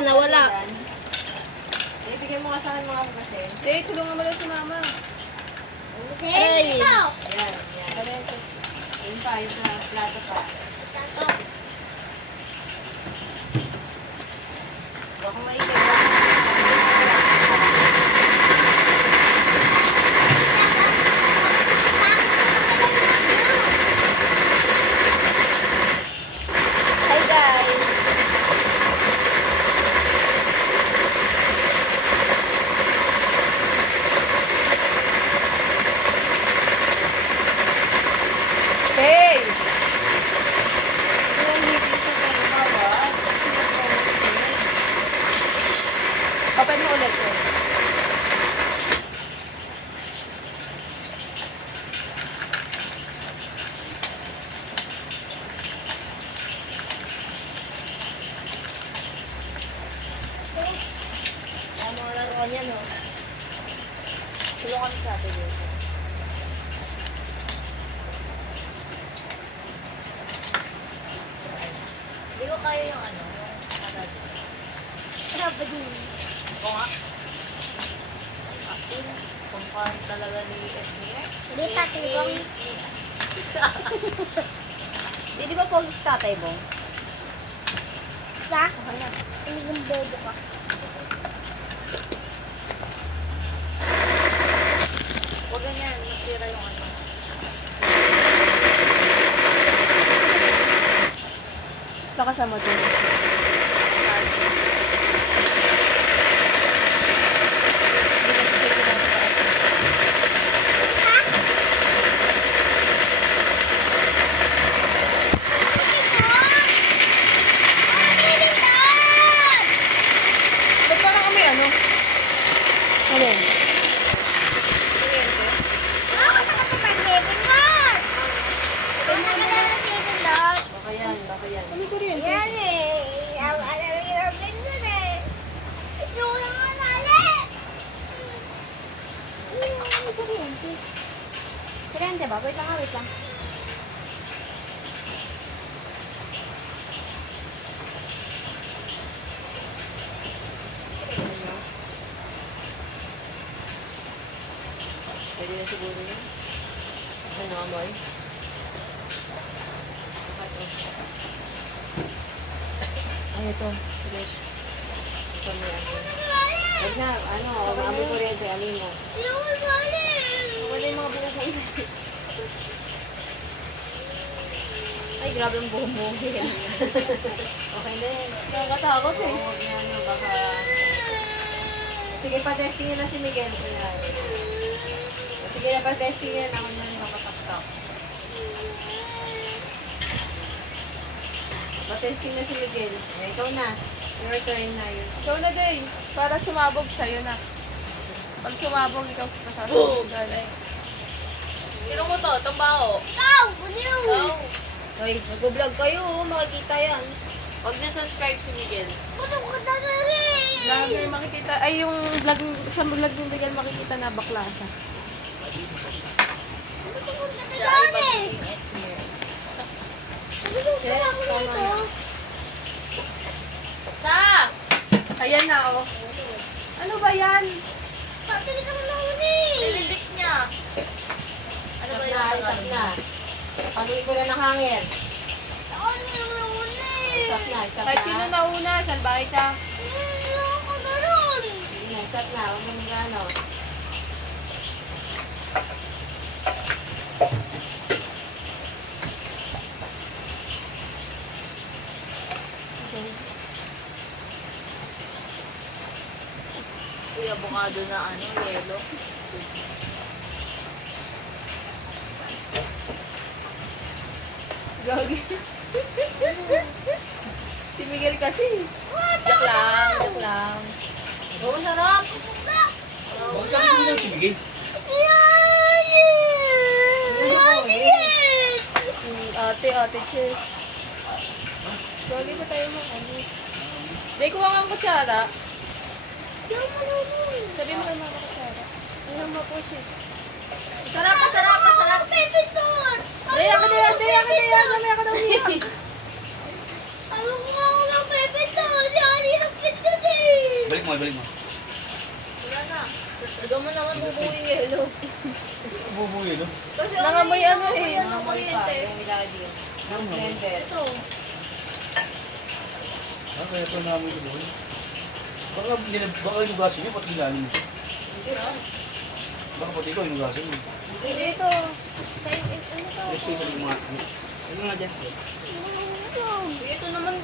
nawala. Ibigay mo ka sa akin mga kasi. Hey, tulungan mo lang si mama. Ay. Yan, yan. Yun pa, yung plato pa. Baka maigay. Hi guys. Hey! Open mo ulit eh. Ang mga laruan niya, no? Tulungan sa atin yun. Hindi ko kaya yung ano. Grabe din. Ako nga. Asin. Kumpaan talaga ni Esmir. Hindi tatay bong. Di ba pogi si tatay bong? Sa? Hindi kong bobo ka. Huwag ganyan. Masira yung ano. Lakasan mo din. Ba't parang kami ano? Alin? Baka yan, baka yan. Kami ko rin. Yan eh. Ano yung dun eh. Yung mga nali. Kurente ba? Wait lang, wait lang. Pwede na siguro yun. Ano, amoy? Ay, ito. Fresh. Ito mo yan. Huwag na, ano, maamoy kuryente, amoy mo. Wala yung mga buhay. Ay, grabe ang buhay. Okay na yan. Nakakatakot eh. Oo, huwag na, ano, baka... Sige, pa-testing nyo na si Miguel. Sige, pa-testing nyo na ako na nakataktak. Pa-testing na si Miguel. Eh, ikaw na. Your turn na yun. Ikaw na din. Para sumabog sa'yo na. Pag sumabog, ikaw sa kasasabugan. Sino mo to? Tambao. Ikaw! Buliw! Hoy, nag-vlog kayo. Makikita yan. Huwag na subscribe si Miguel. Putok ka na rin! Vlogger makikita, ay yung vlog, sa vlog ng Miguel makikita na bakla siya. Putok ka na Siya ay rin! magiging ex-mayor. Putok ka Yes, ako tama nito. na. Sa! Ayan na, oh. Ano ba yan? Pati kita ko nauni! Nililik niya. Ano ba yun? Stop na. Panuin ko na ng hangin. Ako yung nauni! Stop na, stop Kahit sino na. nauna, salbahay ka. Ako na rin! Sige na, stop na. Huwag mo ano. Uy, avocado na ano, yelo. Gagi. Si Miguel kasi. Joke lang, joke lang. Oh, masarap. Huwag ka lang si Miguel. Ate, cheers. Gagi ba tayo mga ano? Hindi, kuha kang kutsara. Sabi mo kay mama kutsara. Ano mo po siya? Masarap, masarap, masarap. Daya ka, daya ka. Mamaya ka daw niya. Ayaw ko nga ako ng pepe to. Diyan, yung pito mo, ibalik mo. Wala na. Talaga mo naman bubuhin yung hello. Bubuhay, no? Kasi Nangamoy ano eh. Nangamoy pa, yung miladi. Yung blender. Ito. Ah, kaya ito namin ito doon. Baka inugasin niyo, pati ilalim mo. Baka pati ikaw inugasin mo. Dito. Ano to? Yes, yes, mga. Ano nga dyan? Ito naman